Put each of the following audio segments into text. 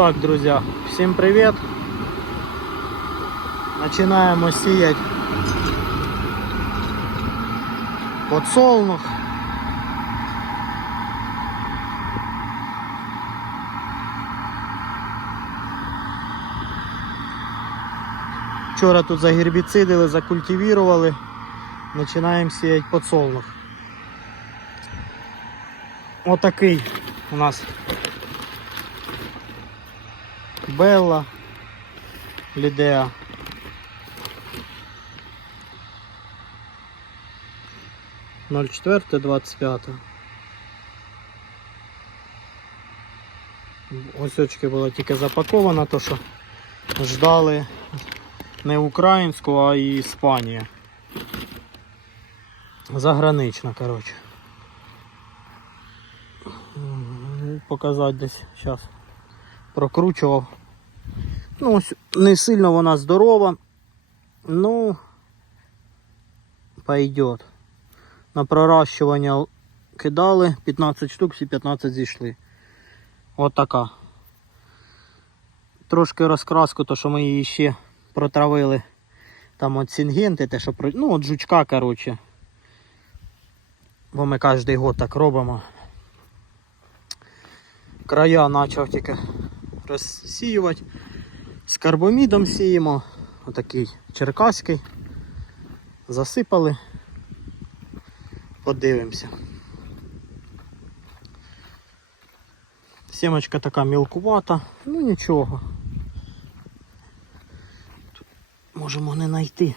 Так, друзья, всем привет. Начинаем сеять подсолнух. Вчора тут загербіцидили, закультивували. Починаємо сіяти подсолнух. Отакий у нас Белла, Лідеа. Ноль четверте, двадцять п'яте. Ось очки була тільки запакована, то що ждали не українську, а і Іспанію. Загранична, коротше. Показати десь зараз прокручував. Ну, не сильно вона здорова. Ну пойдет. На проращування кидали 15 штук, всі 15 зійшли. От така. Трошки розкраску, то що ми її ще протравили. Там от сінгенти, те, що ну от жучка, коротше. Бо ми кожен год так робимо. Края почав тільки розсіювати. З карбомідом сіємо. Отакий черкаський. Засипали. Подивимося. Сімочка така мілкувата, ну нічого. Можемо не знайти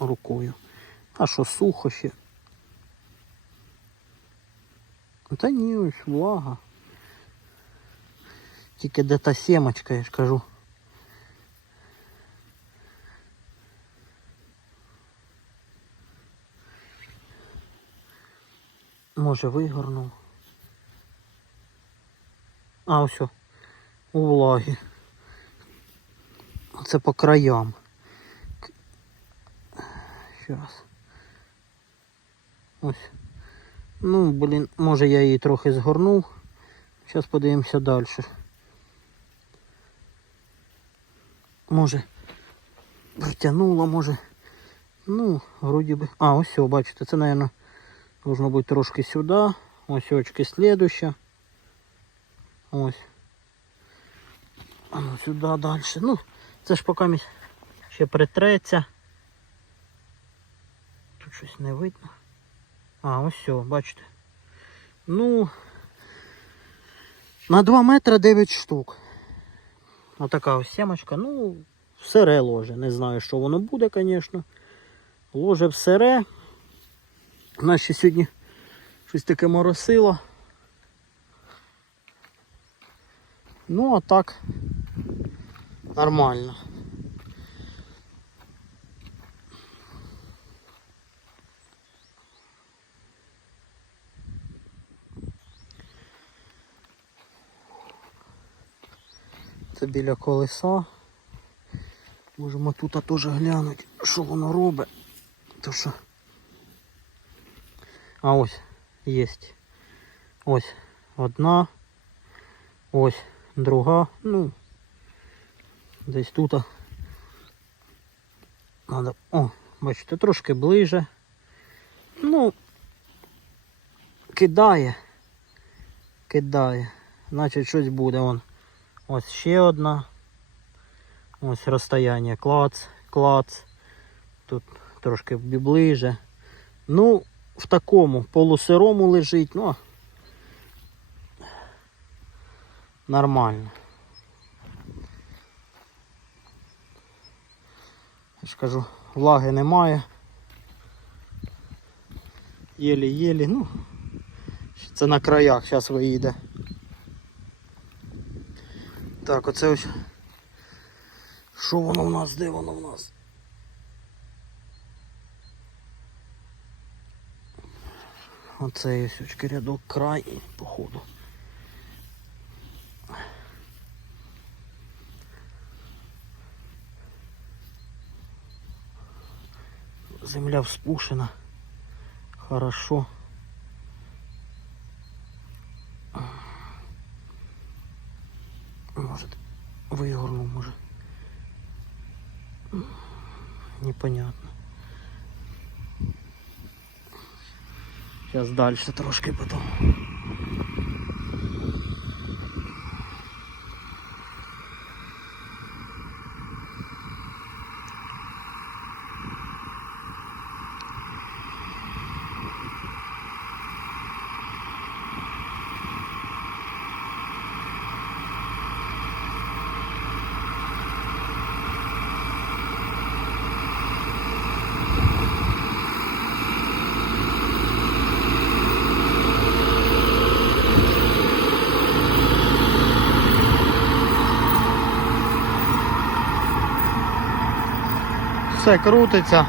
рукою. А що сухо ще? Та ні, ось влага. Тільки де та сімочка, я ж кажу. Може вигорнув. А, ось. У влагі. Це по краям. Ще раз. Ось. Ну, блін, може я її трохи згорнув. Зараз подивимося далі. Може протягнуло, може. Ну, вроді би. А, ось все, бачите, це, мабуть, должно бути трошки сюди. Ось очки слідуща. Ось. А ну сюди далі. Ну, це ж поки ще притреться. Тут щось не видно. А, ось все, бачите. Ну, на 2 метри 9 штук. Отака ось сімочка. Ну, сире ложе. Не знаю, що воно буде, звісно. Ложе в сире. Ще сьогодні щось таке моросило. Ну, а так нормально. Це біля колеса. Можемо тут теж глянути, що воно робить. То що. А ось є. Ось одна. Ось друга. Ну. Десь тут. Надо. О, бачите, трошки ближе. Ну. Кидає. Кидає. Значить щось буде вон. Ось ще одна. Ось розстояння. Клац, клац. Тут трошки ближе. Ну, в такому полусирому лежить, ну нормально. Я ж кажу, влаги немає. Єлі-єлі, ну, це на краях, зараз виїде. Так, оце ось. Що воно в нас? Де воно в нас? Оце ось очки рядок край, походу. Земля вспушена. Хорошо. Може, вигорнув, може. Непонятно. Сейчас дальше трошки потом. Все крутиться.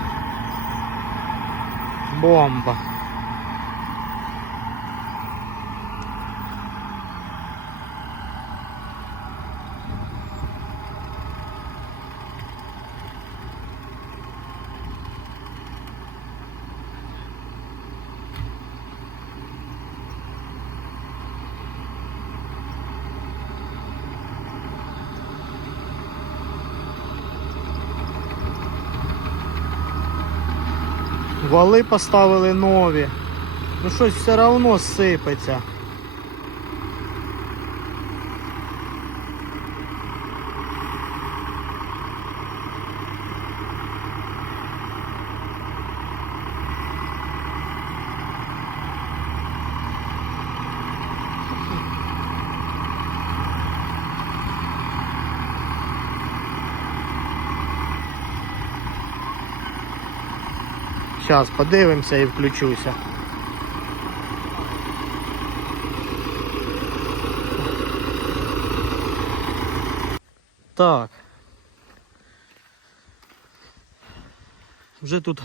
Бомба. Вали поставили нові. Ну щось все одно сипеться. Зараз подивимося і включуся. Так. Вже тут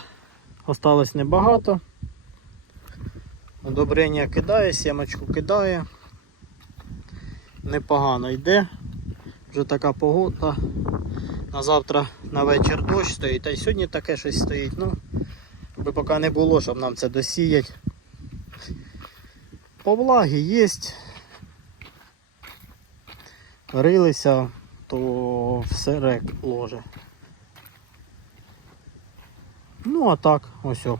осталось небагато. Одобрення кидає, сімочку кидає. Непогано йде. Вже така погода. На завтра на вечір дощ стоїть, та й сьогодні таке щось стоїть. Ну, аби поки не було, щоб нам це досіять. По влагі є. Рилися, то все рек ложе. Ну а так, ось. о.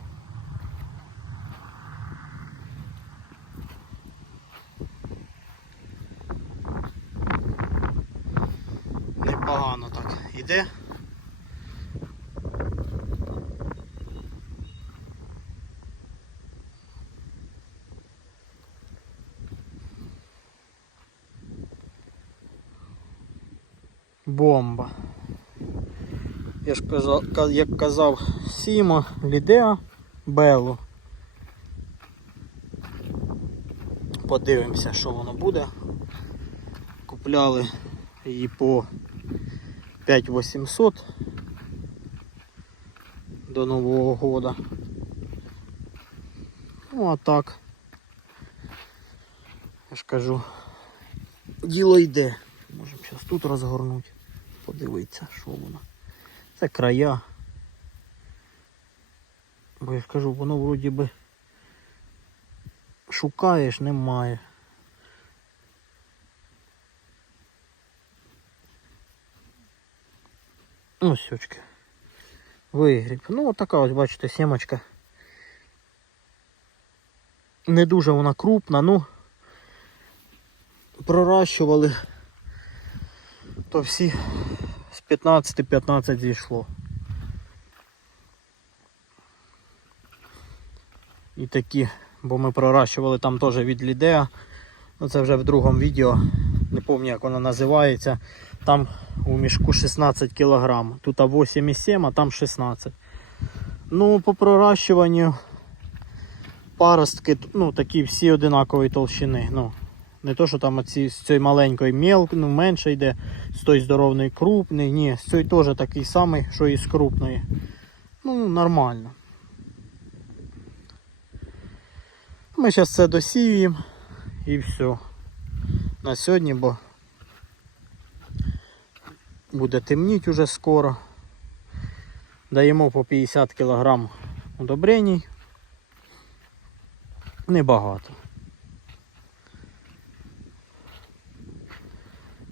Непогано так іде. Бомба. Я ж казав, як казав, Сіма, Лідеа, Беллу. Подивимося, що воно буде. Купляли її по 5800 до Нового года. Ну а так. Я ж кажу, діло йде. Можемо зараз тут розгорнути, подивитися, що воно. Це края. Бо я ж кажу, воно вроді би шукаєш, немає. Ось сючки. Вигріб. Ну, от така ось, бачите, сімочка. Не дуже вона крупна, ну проращували, то всі з 15-15 зійшло. І такі, бо ми проращували там теж від Лідеа. Ну це вже в другому відео, не пам'ятаю як воно називається. Там у мішку 16 кг. Тут 8,7, а там 16. Ну, по проращуванню паростки, ну такі всі одинакової толщини. Ну, не то, що там оці, з цієї маленької мел, ну, менше йде, з тої здоровної крупний. Ні, з цієї теж такий самий, що і з крупної. Ну, нормально. Ми зараз це досіємо і все. На сьогодні, бо буде темніть уже скоро. Даємо по 50 кг удобрень. Небагато.